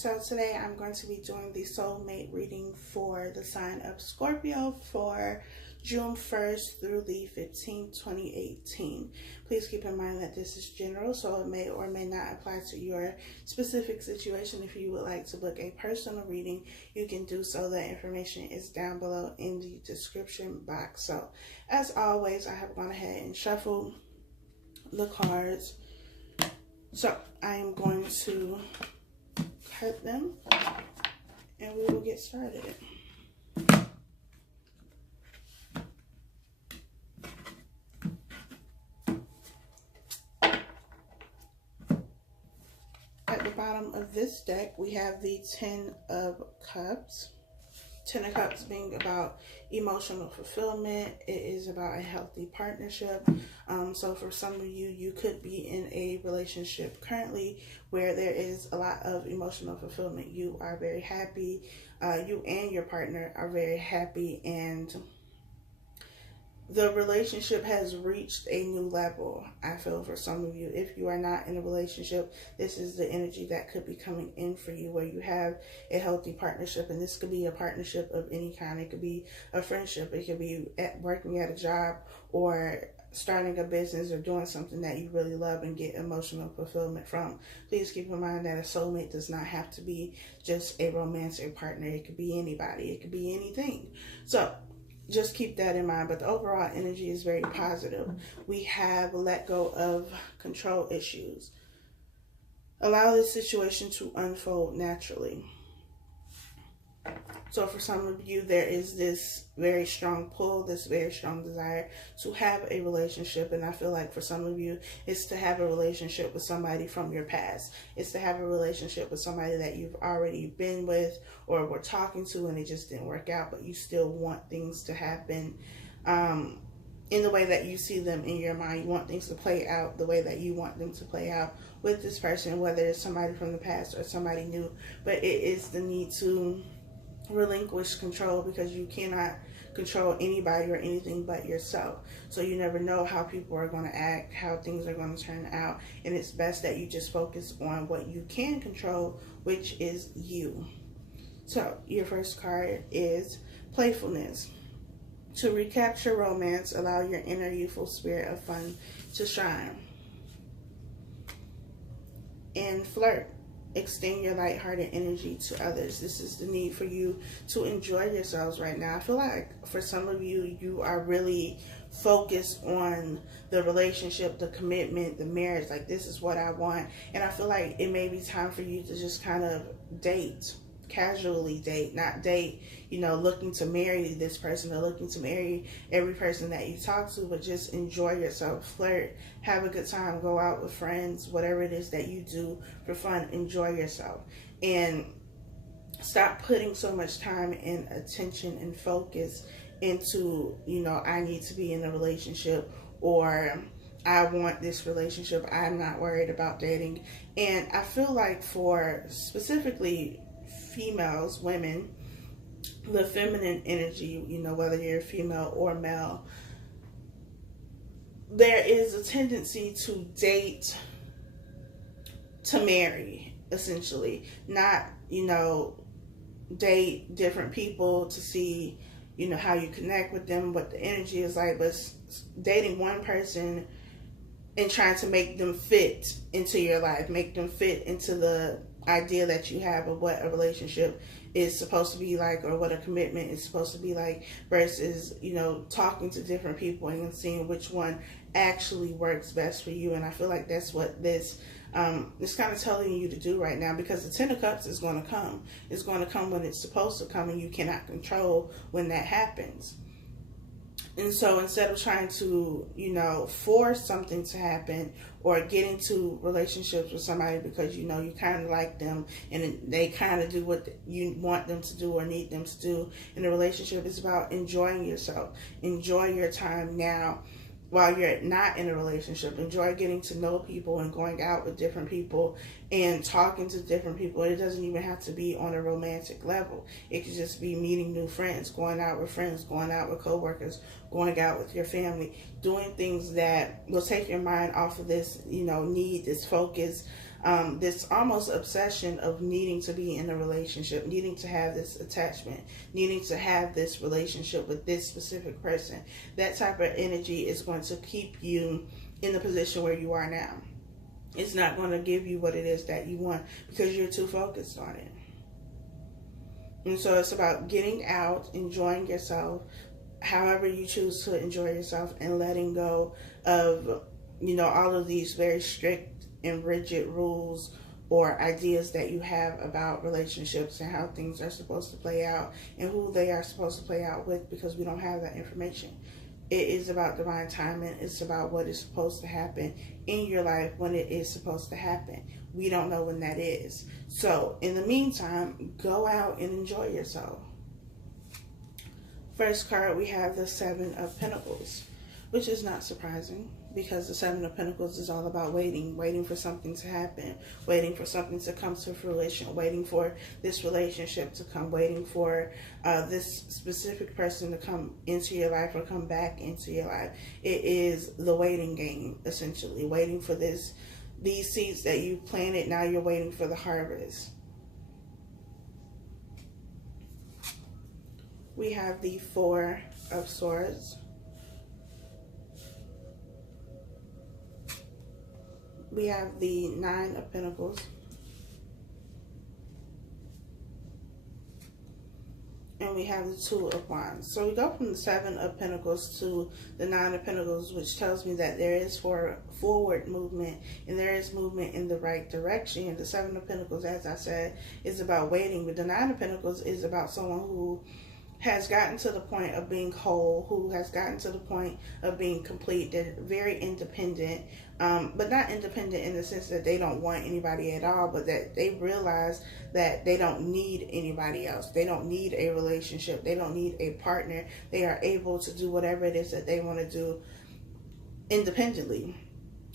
So today I'm going to be doing the soulmate reading for the sign of Scorpio for June 1st through the 15th, 2018. Please keep in mind that this is general, so it may or may not apply to your specific situation. If you would like to book a personal reading, you can do so. The information is down below in the description box. So as always, I have gone ahead and shuffled the cards. So I am going to cut them and we will get started. At the bottom of this deck, we have the 10 of Cups. 10 of Cups being about emotional fulfillment. It is about a healthy partnership. So for some of you, you could be in a relationship currently where there is a lot of emotional fulfillment. You are very happy. You and your partner are very happy, and the relationship has reached a new level. I feel for some of you, if you are not in a relationship, this is the energy that could be coming in for you, where you have a healthy partnership. And this could be a partnership of any kind. It could be a friendship. It could be working at a job, or starting a business, or doing something that you really love and get emotional fulfillment from. Please keep in mind that a soulmate does not have to be just a romantic partner. It could be anybody. It could be anything. So just keep that in mind. But the overall energy is very positive. We have let go of control issues. Allow this situation to unfold naturally. So for some of you, there is this very strong pull, this very strong desire to have a relationship. And I feel like for some of you, it's to have a relationship with somebody from your past. It's to have a relationship with somebody that you've already been with or were talking to and it just didn't work out, but you still want things to happen in the way that you see them in your mind. You want things to play out the way that you want them to play out with this person, whether it's somebody from the past or somebody new. But it is the need to relinquish control, because you cannot control anybody or anything but yourself. So you never know how people are going to act, how things are going to turn out, and it's best that you just focus on what you can control, which is you. So your first card is playfulness. To recapture romance, allow your inner youthful spirit of fun to shine. And flirt. Extend your lighthearted energy to others. This is the need for you to enjoy yourselves right now. I feel like for some of you, you are really focused on the relationship, the commitment, the marriage. Like, this is what I want. And I feel like it may be time for you to just kind of date. Casually date, not date, looking to marry this person or looking to marry every person that you talk to, but just enjoy yourself, flirt, have a good time, go out with friends, whatever it is that you do for fun, enjoy yourself. And stop putting so much time and attention and focus into, I need to be in a relationship, or I want this relationship, I'm not worried about dating. And I feel like for specifically females, women, the feminine energy, whether you're female or male, there is a tendency to date to marry, essentially. Not, date different people to see, how you connect with them, what the energy is like, but dating one person and trying to make them fit into your life, make them fit into the idea that you have of what a relationship is supposed to be like, or what a commitment is supposed to be like, versus talking to different people and seeing which one actually works best for you. And I feel like that's what this is kind of telling you to do right now, because the 10 of Cups is going to come. It's going to come when it's supposed to come, and you cannot control when that happens. And so instead of trying to, force something to happen, or get into relationships with somebody because, you kind of like them and they kind of do what you want them to do or need them to do in a relationship, it's about enjoying yourself. Enjoy your time now while you're not in a relationship. Enjoy getting to know people and going out with different people and talking to different people. It doesn't even have to be on a romantic level. It could just be meeting new friends, going out with friends, going out with coworkers, going out with your family, doing things that will take your mind off of this, need, this focus this almost obsession of needing to be in a relationship, needing to have this attachment, needing to have this relationship with this specific person. That type of energy is going to keep you in the position where you are now. It's not going to give you what it is that you want because you're too focused on it. And so it's about getting out, enjoying yourself, however you choose to enjoy yourself, and letting go of, all of these very strict and rigid rules or ideas that you have about relationships and how things are supposed to play out and who they are supposed to play out with, because we don't have that information. It is about divine timing. It's about what is supposed to happen in your life when it is supposed to happen. We don't know when that is. So, in the meantime, go out and enjoy yourself. First card, we have the Seven of Pentacles, which is not surprising because the Seven of Pentacles is all about waiting for something to happen, waiting for something to come to fruition, waiting for this relationship to come, waiting for this specific person to come into your life or come back into your life. It is the waiting game, essentially, waiting for these seeds that you planted. Now you're waiting for the harvest. We have the Four of Swords. We have the Nine of Pentacles. And we have the Two of Wands. So we go from the Seven of Pentacles to the Nine of Pentacles, which tells me that there is forward movement and there is movement in the right direction. And the Seven of Pentacles, as I said, is about waiting. But the Nine of Pentacles is about someone who has gotten to the point of being whole, who has gotten to the point of being complete. They're very independent, but not independent in the sense that they don't want anybody at all, but that they realize that they don't need anybody else. They don't need a relationship. They don't need a partner. They are able to do whatever it is that they want to do independently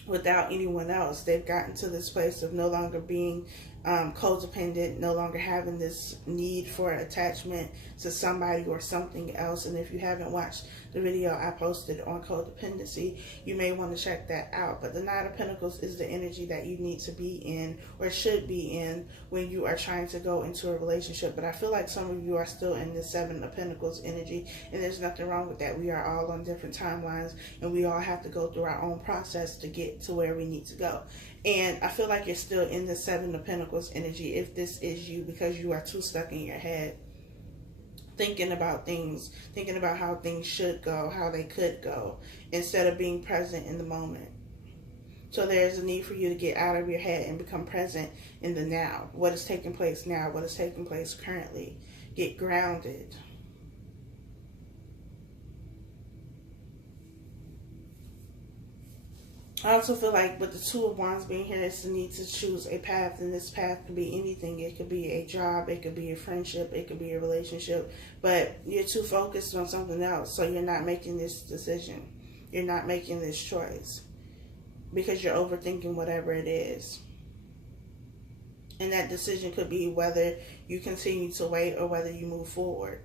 without anyone else. They've gotten to this place of no longer being codependent, no longer having this need for attachment to somebody or something else. And if you haven't watched the video I posted on codependency, you may want to check that out. But the Nine of Pentacles is the energy that you need to be in or should be in when you are trying to go into a relationship. But I feel like some of you are still in the Seven of Pentacles energy, and there's nothing wrong with that. We are all on different timelines, and we all have to go through our own process to get to where we need to go. And I feel like you're still in the Seven of Pentacles energy if this is you, because you are too stuck in your head thinking about things, thinking about how things should go, how they could go, instead of being present in the moment. So there's a need for you to get out of your head and become present in the now. What is taking place now? What is taking place currently? Get grounded. I also feel like with the Two of Wands being here, it's the need to choose a path, and this path could be anything. It could be a job, it could be a friendship, it could be a relationship, but you're too focused on something else, so you're not making this decision. You're not making this choice because you're overthinking whatever it is. And that decision could be whether you continue to wait or whether you move forward.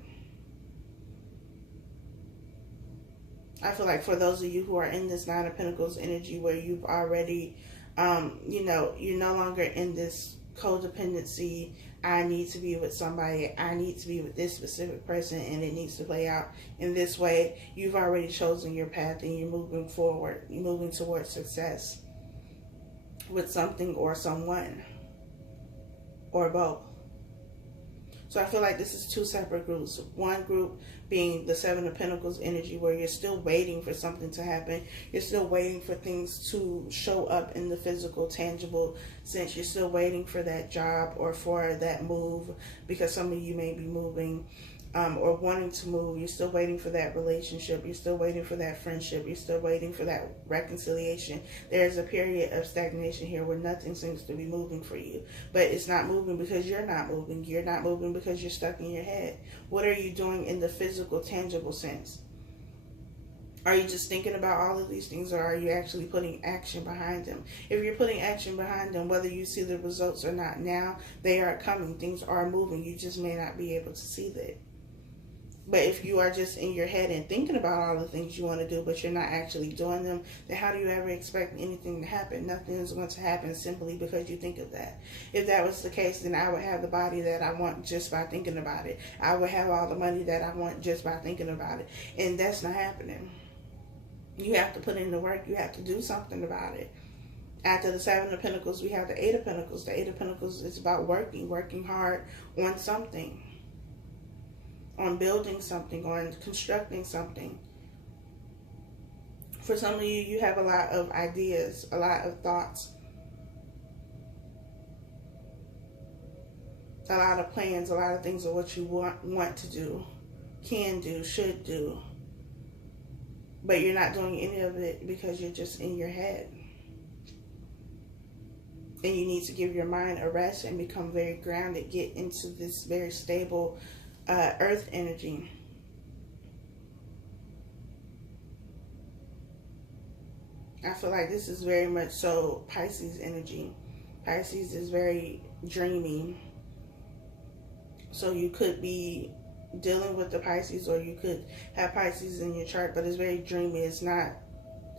I feel like for those of you who are in this Nine of Pentacles energy where you've already, you're no longer in this codependency, I need to be with somebody, I need to be with this specific person, and it needs to play out in this way. You've already chosen your path and you're moving forward. You're moving towards success with something or someone or both. So I feel like this is two separate groups. One group being the Seven of Pentacles energy where you're still waiting for something to happen. You're still waiting for things to show up in the physical, tangible sense. You're still waiting for that job or for that move, because some of you may be moving or wanting to move. You're still waiting for that relationship. You're still waiting for that friendship. You're still waiting for that reconciliation. There's a period of stagnation here where nothing seems to be moving for you. But it's not moving because you're not moving. You're not moving because you're stuck in your head. What are you doing in the physical, tangible sense? Are you just thinking about all of these things, or are you actually putting action behind them? If you're putting action behind them, whether you see the results or not now, they are coming. Things are moving. You just may not be able to see that. But if you are just in your head and thinking about all the things you want to do, but you're not actually doing them, then how do you ever expect anything to happen? Nothing is going to happen simply because you think of that. If that was the case, then I would have the body that I want just by thinking about it. I would have all the money that I want just by thinking about it. And that's not happening. You have to put in the work. You have to do something about it. After the Seven of Pentacles, we have the Eight of Pentacles. The Eight of Pentacles is about working hard on something. On building something, on constructing something. For some of you, you have a lot of ideas, a lot of thoughts, a lot of plans, a lot of things of what you want to do, can do, should do. But you're not doing any of it because you're just in your head. And you need to give your mind a rest and become very grounded, get into this very stable earth energy. I feel like this is very much so Pisces energy. Pisces is very dreamy. So you could be dealing with the Pisces, or you could have Pisces in your chart, but it's very dreamy. It's not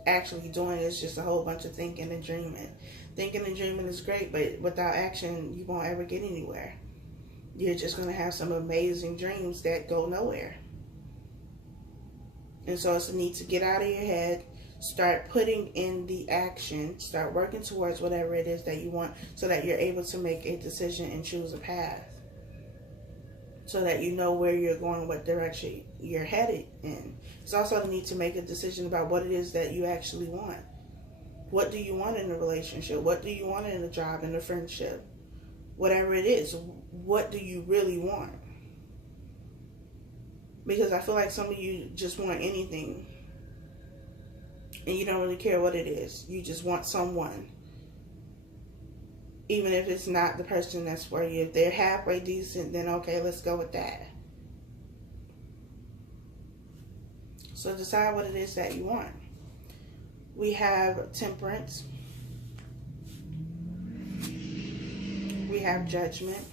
actually doing it. It's just a whole bunch of thinking and dreaming. Thinking and dreaming is great, but without action, you won't ever get anywhere. You're just going to have some amazing dreams that go nowhere. And so it's a need to get out of your head, start putting in the action, start working towards whatever it is that you want, so that you're able to make a decision and choose a path. So that you know where you're going, what direction you're headed in. It's also the need to make a decision about what it is that you actually want. What do you want in a relationship? What do you want in a job, in a friendship? Whatever it is, what do you really want? Because I feel like some of you just want anything. And you don't really care what it is. You just want someone. Even if it's not the person that's for you. If they're halfway decent, then okay, let's go with that. So decide what it is that you want. We have Temperance. We have Judgment.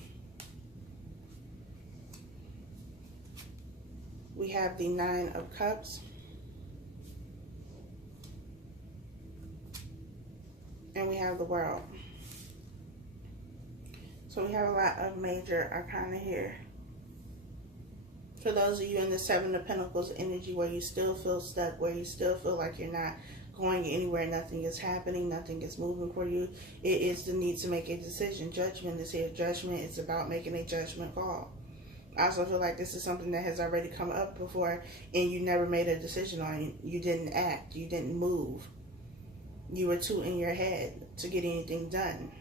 We have the Nine of Cups. And we have the World. So we have a lot of major arcana here. For those of you in the Seven of Pentacles energy, where you still feel stuck, where you still feel like you're not going anywhere, nothing is happening, nothing is moving for you, it is the need to make a decision. Judgment is here. Judgment is about making a judgment call. I also feel like this is something that has already come up before and you never made a decision on it. You didn't act. You didn't move. You were too in your head to get anything done.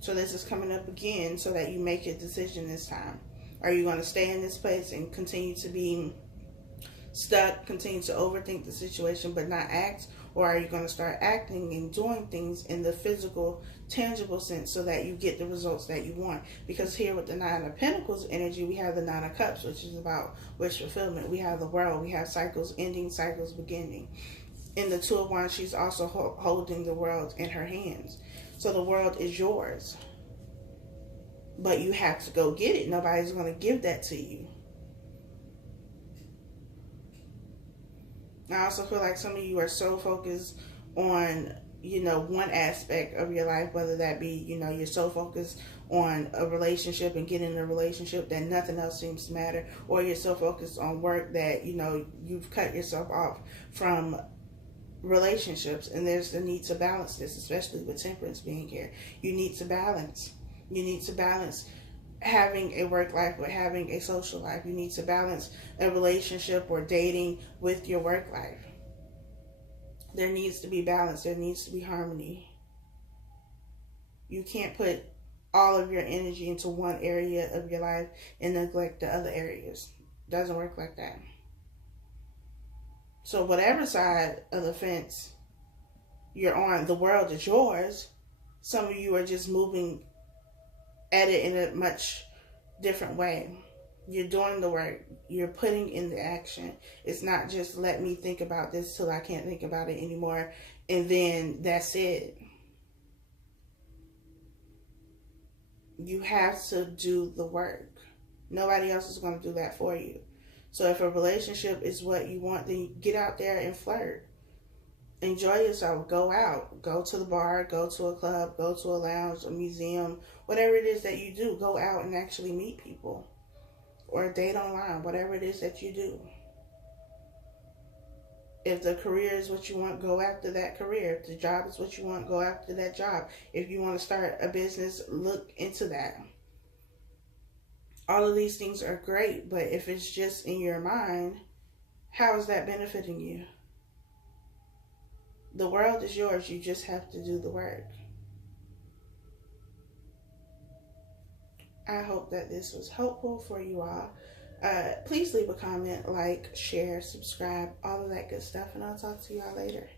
So this is coming up again so that you make a decision this time. Are you going to stay in this place and continue to be stuck, continue to overthink the situation but not act? Or are you going to start acting and doing things in the physical, tangible sense so that you get the results that you want? Because here with the Nine of Pentacles energy, we have the Nine of Cups, which is about wish fulfillment. We have the World. We have cycles ending, cycles beginning. In the Two of Wands, she's also holding the world in her hands. So the world is yours. But you have to go get it. Nobody's going to give that to you. I also feel like some of you are so focused on, one aspect of your life, whether that be, you're so focused on a relationship and getting in a relationship that nothing else seems to matter. Or you're so focused on work that, you've cut yourself off from relationships. And there's the need to balance this, especially with Temperance being here. You need to balance. You need to balance having a work life with having a social life. You need to balance a relationship or dating with your work life. There needs to be balance. There needs to be harmony. You can't put all of your energy into one area of your life and neglect the other areas. It doesn't work like that. So whatever side of the fence you're on, the world is yours. Some of you are just moving at it in a much different way. You're doing the work. You're putting in the action. It's not just let me think about this till I can't think about it anymore and then that's it. You have to do the work. Nobody else is going to do that for you. So if a relationship is what you want, then get out there and flirt. Enjoy yourself. Go out. Go to the bar. Go to a club. Go to a lounge, a museum. Whatever it is that you do, go out and actually meet people. Or date online. Whatever it is that you do. If the career is what you want, go after that career. If the job is what you want, go after that job. If you want to start a business, look into that. All of these things are great, but if it's just in your mind, how is that benefiting you? The world is yours. You just have to do the work. I hope that this was helpful for you all. Please leave a comment, like, share, subscribe, all of that good stuff, and I'll talk to y'all later.